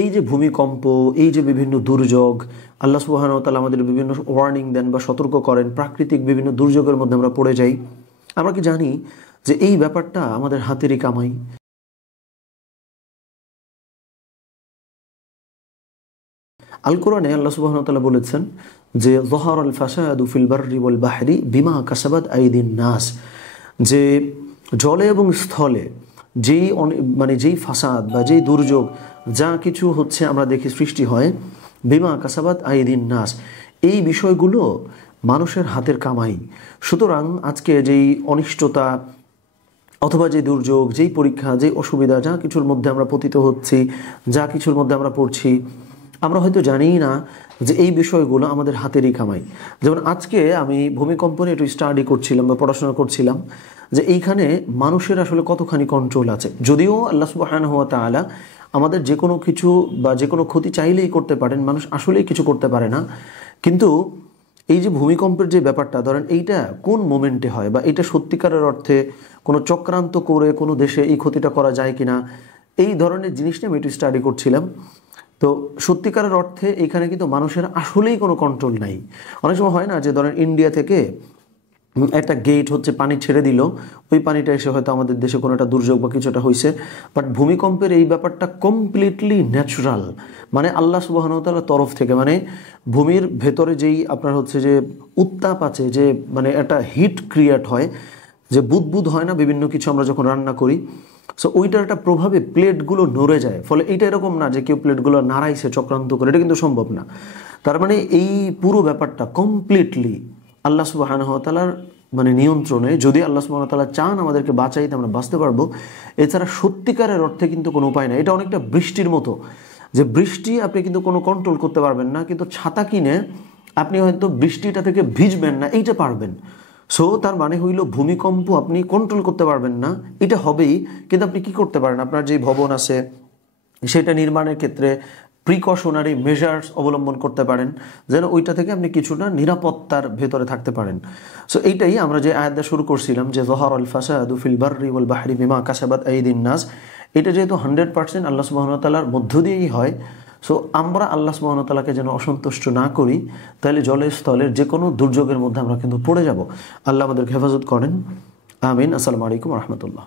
এই যে ভূমিকম্প, এই যে বিভিন্ন দুর্যোগ, আল্লাহ সুবহানাহু ওয়া তাআলা আমাদের বিভিন্ন ওয়ার্নিং দেন বা সতর্ক করেন, প্রাকৃতিক বিভিন্ন দুর্যোগের মধ্যে আমরা পড়ে যাই। আমরা কি জানি যে এই ব্যাপারটা আমাদের হাতেরই কামাই? আল কোরআনে আল্লাহ সুবহানাহু ওয়া তাআলা বলেছেন যে যহারাল ফাসাদু ফিল বাররি ওয়াল বাহরি বিমা কাসাবাত আইদিন নাস, যে জলে এবং স্থলে যেই ফাসাদ বা যেই দুর্যোগ যা কিছু হচ্ছে আমরা দেখি সৃষ্টি হয়, বিমা কাসাবাত আইদিন নাস, এই বিষয়গুলো মানুষের হাতের কামাই। সুতরাং আজকে যেই অনিষ্টতা অথবা যে দুর্যোগ, যেই পরীক্ষা, যেই অসুবিধা, যা কিছুর মধ্যে আমরা পতিত হচ্ছি, যা কিছুর মধ্যে আমরা পড়ছি, আমরা হয়তো জানিই না যে এই বিষয়গুলো আমাদের হাতেরই কামাই। যেমন আজকে আমি ভূমিকম্প নিয়ে একটু স্টাডি করছিলাম বা পড়াশোনা করছিলাম যে এইখানে মানুষের আসলে কতখানি কন্ট্রোল আছে। যদিও আল্লাহ সুবহানাহু ওয়া তাআলা আমাদের যে কোনো কিছু বা যে কোনো ক্ষতি চাইলেই করতে পারেন, মানুষ আসলেই কিছু করতে পারে না। কিন্তু এই যে ভূমিকম্পের যে ব্যাপারটা, ধরেন এইটা কোন মোমেন্টে হয় বা এটা সত্যিকারের অর্থে কোনো চক্রান্ত করে কোনো দেশে এই ক্ষতিটা করা যায় কিনা, এই ধরনের জিনিসটা আমি একটু স্টাডি করছিলাম। তো সত্যিকারের অর্থে এখানে কিন্তু মানুষের আসলেই কোনো কন্ট্রোল নাই। অনেক সময় হয় না যে ধরেন ইন্ডিয়া থেকে একটা গেট হচ্ছে পানি ছেড়ে দিল, ওই পানিটা এসে হয়তো আমাদের দেশে কোনো একটা দুর্যোগ বা কিছুটা হয়েছে। বাট ভূমিকম্পের এই ব্যাপারটা কমপ্লিটলি ন্যাচুরাল, মানে আল্লাহ সুবহানাহু ওয়া তাআলার তরফ থেকে, মানে ভূমির ভেতরে যেই আপনার হচ্ছে যে উত্তাপ আছে, যে মানে একটা হিট ক্রিয়েট হয়, যে বুদবুদ হয় না বিভিন্ন কিছু আমরা যখন রান্না করি, সো ওইটার একটা প্রভাবে প্লেটগুলো নড়ে যায়। ফলে এইটা এরকম না যে কেউ প্লেটগুলো নাড়াইছে চক্রান্ত করে, এটা কিন্তু সম্ভব না। তার মানে এই পুরো ব্যাপারটা কমপ্লিটলি আল্লাহ সুবহানাহু ওয়া তাআলার মানে নিয়ন্ত্রণে। যদি আল্লাহ সুবহানাহু ওয়া তাআলা চান আমাদেরকে বাঁচাইতে, আমরা বাঁচতে পারবো। এছাড়া সত্যিকারের অর্থে কিন্তু কোনো উপায় নাই। এটা অনেকটা বৃষ্টির মতো, যে বৃষ্টি আপনি কিন্তু কোনো কন্ট্রোল করতে পারবেন না, কিন্তু ছাতা কিনে আপনি হয়তো বৃষ্টিটা থেকে ভিজবেন না, এইটা পারবেন। সো তার মানে হইল ভূমিকম্প আপনি কন্ট্রোল করতে পারবেন না, এটা হবেই। কিন্তু আপনি কি করতে পারেন, আপনার যে ভবন আছে সেটা নির্মাণের ক্ষেত্রে প্রিকশনারি মেজার্স অবলম্বন করতে পারেন, যেন ওইটা থেকে আপনি কিছুটা নিরাপত্তার ভেতরে থাকতে পারেন। সো এইটাই আমরা যে আয়াতটা শুরু করছিলাম যে যহারাল ফাসাদু ফিল বাররি ওয়াল বাহরি বিমা কাসাবাত আইদিন নাস, এটা যেহেতু 100% আল্লাহ সুবহানাহু ওয়া তাআলার মধ্য দিয়েই হয়। সো আমরা আল্লাহ সুবহানাহু ওয়া তাআলাকে যেন অসন্তুষ্ট না করি, তাহলে জলে স্থলের যে কোনো দুর্যোগের মধ্যে আমরা কিন্তু পড়ে যাব। আল্লাহ আমাদেরকে হেফাজত করেন, আমিন। আসসালামু আলাইকুম ওয়া রাহমাতুল্লাহ।